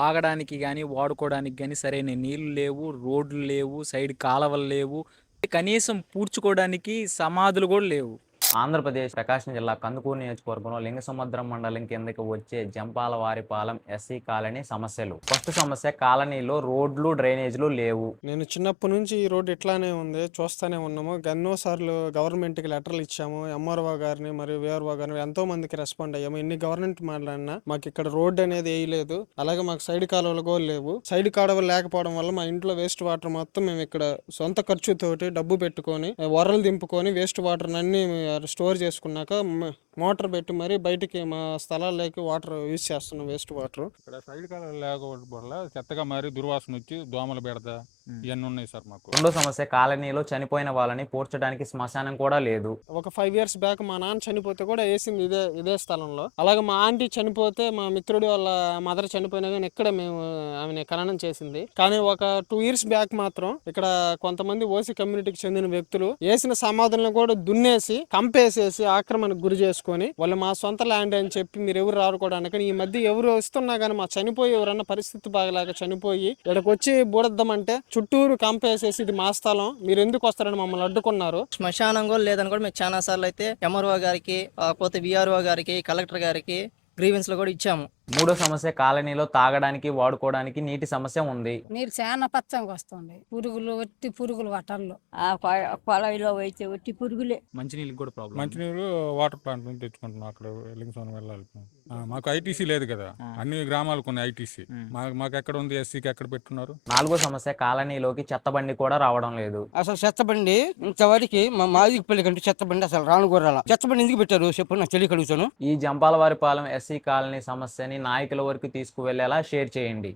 తాగడానికి గానీ, వాడుకోవడానికి గానీ సరైన నీళ్ళు లేవు, రోడ్లు లేవు, సైడ్ కాలవలు లేవు. కనీసం పూడ్చుకోవడానికి సమాధులు గూడా లేవు. ఆంధ్రప్రదేశ్ ప్రకాశం జిల్లా కందుకూరు నియోజకవర్గంలో లింగసముద్రం మండలం కిందకి వచ్చే జంపాలవారిపాలెం ఎస్సీ కాలనీ సమస్యలు. ఫస్ట్ సమస్య కాలనీలో రోడ్లు, డ్రైనేజీలు లేవు. నేను చిన్నప్పటి నుంచి ఈ రోడ్డు ఇట్లానే ఉంది, చూస్తానే ఉన్నాము. ఎన్నోసార్లు గవర్నమెంట్కి లెటర్లు ఇచ్చాము, ఎంఆర్ఓ గారిని మరియు విఆర్ఓ గారిని ఎంతో మందికి రెస్పాండ్ అయ్యాము. ఎన్ని గవర్నమెంట్ మాట్లాడినా మాకు ఇక్కడ రోడ్డు అనేది వేయలేదు. అలాగే మాకు సైడ్ కాలువలు కూడా లేవు. సైడ్ కాలువలు లేకపోవడం వల్ల మా ఇంట్లో వేస్ట్ వాటర్ మొత్తం మేము ఇక్కడ సొంత ఖర్చుతోటి డబ్బు పెట్టుకొని వరలు దింపుకొని వేస్ట్ వాటర్ అన్ని స్టోర్ చేసుకున్నాక మోటార్ పెట్టి మరి బయటికి మా స్థలాల్లోకి వాటర్ యూజ్ చేస్తున్నాం, వేస్ట్ వాటర్. ఇక్కడ సైడ్ కాలం లేకపోవడం వల్ల చెత్తగా మారి దుర్వాసన వచ్చి దోమలు బెడద ఇవన్నీ ఉన్నాయి సార్ మాకు. రెండో సమస్య కాలనీలో చనిపోయిన వాళ్ళని పూడ్చడానికి శ్మశానం కూడా లేదు. ఒక 5 years బ్యాక్ మా నాన్న చనిపోతే కూడా వేసింది ఇదే స్థలంలో. అలాగే మా ఆంటీ చనిపోతే మా మిత్రుడి వాళ్ళ మదర్ చనిపోయినా కానీ ఇక్కడ మేము ఆమెను ఖననం చేసింది. కానీ ఒక 2 years బ్యాక్ మాత్రం ఇక్కడ కొంతమంది ఓసీ కమ్యూనిటీకి చెందిన వ్యక్తులు వేసిన సమాధులను కూడా దున్నేసి కంపేసేసి ఆక్రమణకు గురి చేసుకుని వాళ్ళు మా సొంత ల్యాండ్ అని చెప్పి మీరు ఎవరు రారుకోవడానికి. ఈ మధ్య ఎవరు వస్తున్నా కానీ మా చనిపోయి ఎవరన్నా పరిస్థితి బాగలేక చనిపోయి ఇక్కడికి వచ్చి బూడద్దామంటే చుట్టూరు కంపేసేసి ఇది మా స్థలం, మీరు ఎందుకు వస్తారని మమ్మల్ని అడ్డుకున్నారు. శ్మశానం కూడా లేదని కూడా మేము చాలా సార్లు అయితే ఎంఆర్ఓ గారికి, పోతే విఆర్ఓ గారికి, కలెక్టర్ గారికి గ్రీవెన్స్ లో కూడా ఇచ్చాము. మూడో సమస్య కాలనీలో తాగడానికి, వాడుకోవడానికి నీటి సమస్య ఉంది. నీరు చాలా పచ్చగా వస్తుంది, పురుగులు ఒట్టి పురుగులు వాటర్లో. ఆ కొళాయిలో అయితే ఒట్టి పురుగులే. మంచినీళ్ళు కూడా ప్రాబ్లం. మంచినీరు వాటర్ ప్లాంట్ నుంచి తెచ్చుకుంటున్నాం. అక్కడ లింగస్వామి వెళ్ళాలి. మాకు ఐటీసీ లేదు కదా, అన్ని గ్రామాలకు ఉన్నాయి ఐటీసీ. మాకు ఎక్కడ ఉంది, ఎస్సీకి ఎక్కడ పెట్టున్నారు. నాలుగో సమస్య కాలనీలోకి చెత్త బండి కూడా రావడం లేదు. అసలు చెత్తబండి ఇంతవరకు మా మాదిగపల్లి కంటే చెత్తబండి అసలు రానుకోరాల. చెత్తబండి ఎందుకు పెట్టారు చెప్పు, నాకు తెలియకడుగుతాను. ఈ జంపాలవారిపాలెం ఎస్సీ కాలనీ సమస్యని నాయకుల వరకు తీసుకువెళ్లేలా షేర్ చేయండి.